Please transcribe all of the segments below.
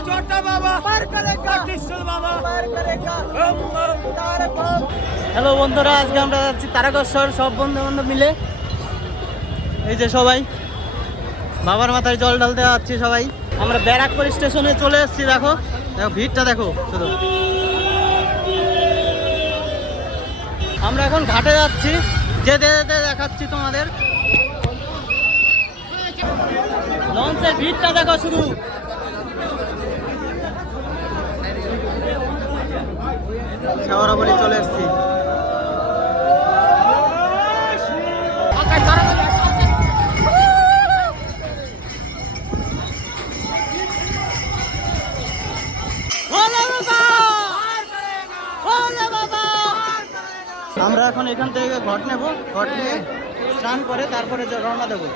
छोटा बाबा पार करेगा त्रिशूल बाबा पार करेगा बम बम तारक बम হ্যালো বন্ধুরা আজকে আমরা যাচ্ছি তারকেশ্বর সব বন্ধু বান্ধব মিলে এই যে সবাই বাবার মাথায় জল ঢালতে যাচ্ছি সবাই আমরা ব্যারাকপুর স্টেশনে চলে এসেছি দেখো দেখো ভিড়টা দেখো শুধু আমরা এখন ঘাটে যাচ্ছি যেতে যেতে দেখাচ্ছি তোমাদের লঞ্চের ভিড়টা দেখো শুধু শেওড়া বলি চলে এসেছি। আমরা এখন এখান থেকে ঘট নেব, ঘট নিয়ে স্নান করে তারপরে রওনা দেবো।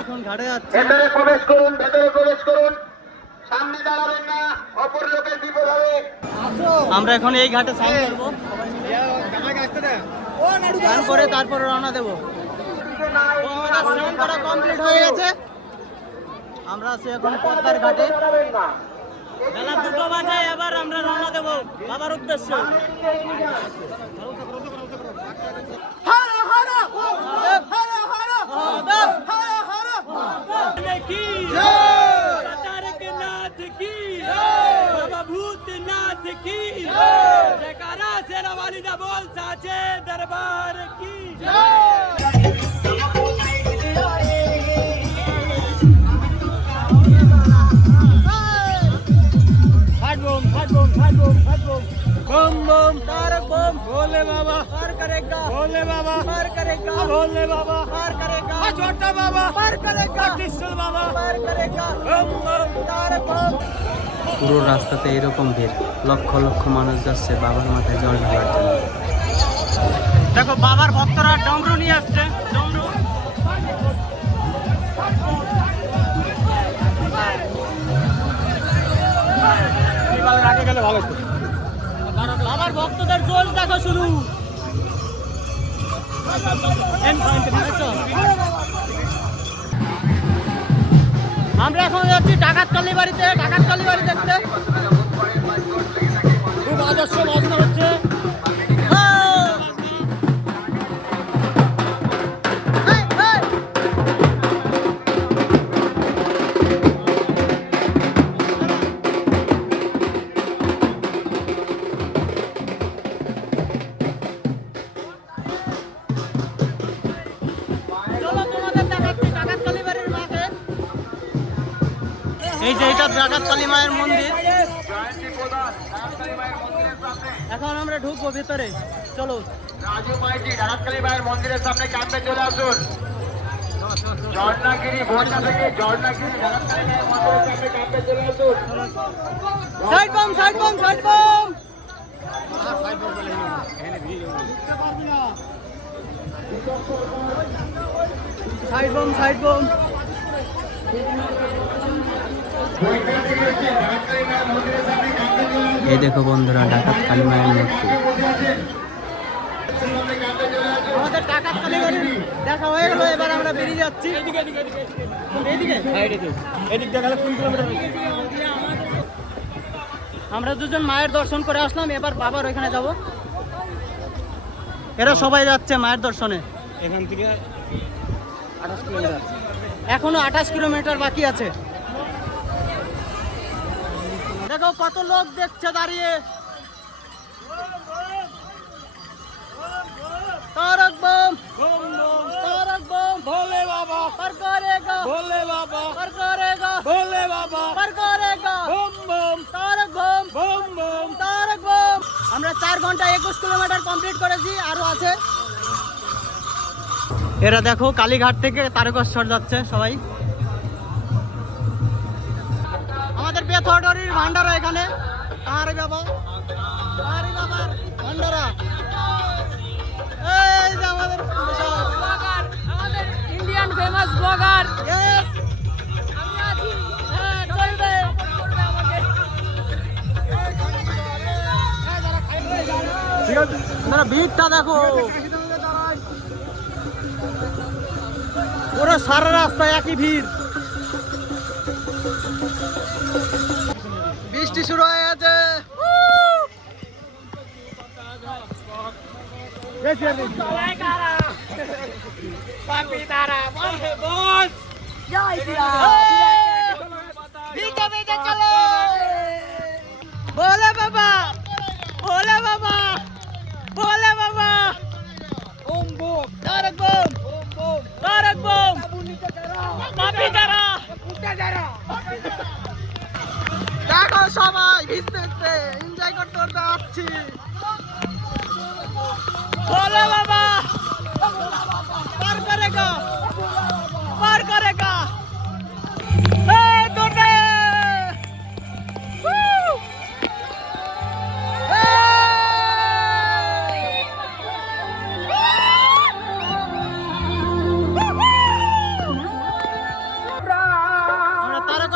এখন ঘাটে যাচ্ছি। প্রবেশ করুন, ভেতরে প্রবেশ করুন। সামনে দাঁড়াবেন না। আমরা এখন এই ঘাটে স্নান করব। করে তারপরে রওনা দেবো। তো স্নান করা কমপ্লিট হয়ে গেছে। আমরা আছি এখন পদ্মার ঘাটে। বেলা দুটো বাজে আবার আমরা রওনা দেবো বাবার উদ্দেশ্যে। बोल साचे दरबार की बम बम तारक बम भोले बाबा पार करेगा भोले बाबा पार करेगा भोले बाबा पार करेगा छोटा बाबा पार करेगा त्रिशूल बाबा पार करेगा बम बम तारक बम পুরো রাস্তাতে এরকম ভিড়। লক্ষ লক্ষ মানুষ যাচ্ছে বাবার মাথায় জল ঢালার জন্য। দেখো, বাবার ভক্তরা ডমরু নিয়ে আসছে বাবার ভক্তদের জোর দেখো শুরু। আমরা এখন যাচ্ছি ডাকাত কালী বাড়িতে ডাকাত কালী বাড়ি দেখতে। খুব আদর্শ বাজনা এই যে এটা জাগাত কালী মায়ের মন্দির। এখন আমরা ঢুকবো ভিতরে। চলো। রাজু মাইতি ডাকাতকালী মায়ের মন্দিরের সামনে ক্যাম্পে চলে আসুন। ঝর্ণাগিরি ভোটা থেকে ঝর্ণাগিরি ডাকাতকালী মায়ের মন্দিরের সামনে ক্যাম্পে চলে আসুন। সাইড বম সাইড বম সাইড বম। সাইড বম সাইড বম। এই দেখো বন্ধুরা ডাকাত কালী মায়ের মূর্তি। আমাদের টাকার কালী দেখা হয়ে গেল এবার আমরা বেরিয়ে যাচ্ছি। এইদিকে এইদিকে এদিক দিয়ে গেলে তিন কিলোমিটার আমরা দুজন মায়ের দর্শন করে আসলাম এবার বাবার ওইখানে যাব। এরা সবাই যাচ্ছে মায়ের দর্শনে। এখান থেকে আঠাশ কিলোমিটার। এখনও আঠাশ কিলোমিটার বাকি আছে। দেখো কত লোক দেখছে দাঁড়িয়ে। তারক বম তারক বম। ভোলে বাবা। পর করেগা ভোলে বাবা। পর করেগা ভোলে বাবা। পর করেগা বম বম। তারক বম বম বম। তারক বম। আমরা চার ঘণ্টা একুশ কিলোমিটার কমপ্লিট করেছি আরও আছে। এরা দেখো কালীঘাট থেকে তারকেশ্বর যাচ্ছে সবাই। আমাদের ভান্ডারা এখানে। আরে বাবা আরে বাবার ভান্ডারা এই যে আমাদের ব্লগার আমাদের ইন্ডিয়ান ফেমাস ব্লগার! আমি আছি। হ্যাঁ, চলবে। ভিড়টা দেখো। পুরো সারা রাস্তায় একই ভিড়। বৃষ্টি শুরু হয়ে গেছে। ভোলে বাবা ভোলে বাবা ভোলে বাবা। ওম বোম তারক বোম। তারক বোম পাপি যারা দেখো সবাই ভিজতে ভিজতে এনজয় করতে করতে আসছি।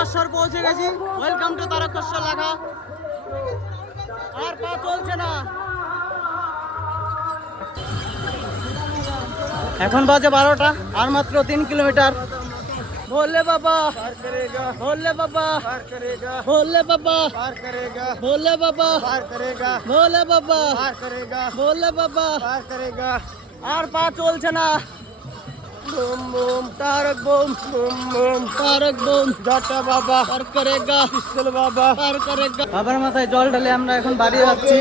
তারকেশ্বর পৌঁছে গেছি। ওয়েলকাম টু তারকেশ্বর লেখা। আর পা চলছে না। এখন বাজে বারোটা, আর মাত্র তিন কিলোমিটার। ভোলে বাবা ভোলে বাবা ভোলে বাবা ভোলে বাবা ভোলে বাবা ভোলে বাবা। আর পা চলছে না। বুম বুম তারক বুম বুম বুম তারক বুম জাটা বাবা পার করেগা গা। বাবা। পার করেগা বাবার মাথায় জল ঢালে আমরা এখন বাড়ি যাচ্ছি।